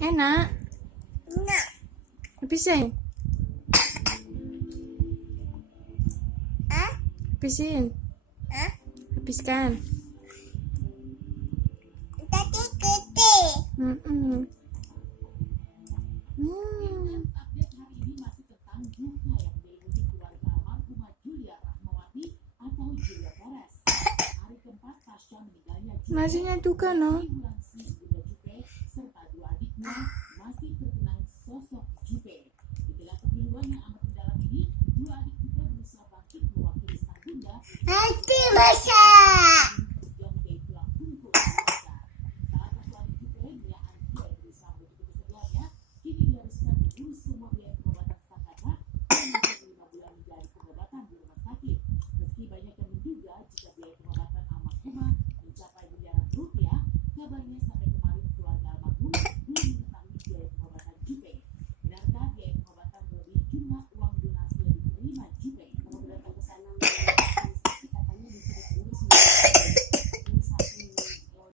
Enak. Enak. Habisin. Hah? Habisin. Hah? Habiskan. Tadi gede. Hmm. Update hari ini masih tentang duka yang diikuti keluarga almarhumah Julia Rahmawati atau Julia Perez. Hari keempat pasca meninggalnya Nasinya juga no. Wulandsi Bunda Jupe serta dua adiknya masih terkenang sosok Jupe. Di tengah kepiluan yang amat mendalam ini, dua adik Jupe berusaha bangkit mewakili sang bunda Nanti masak.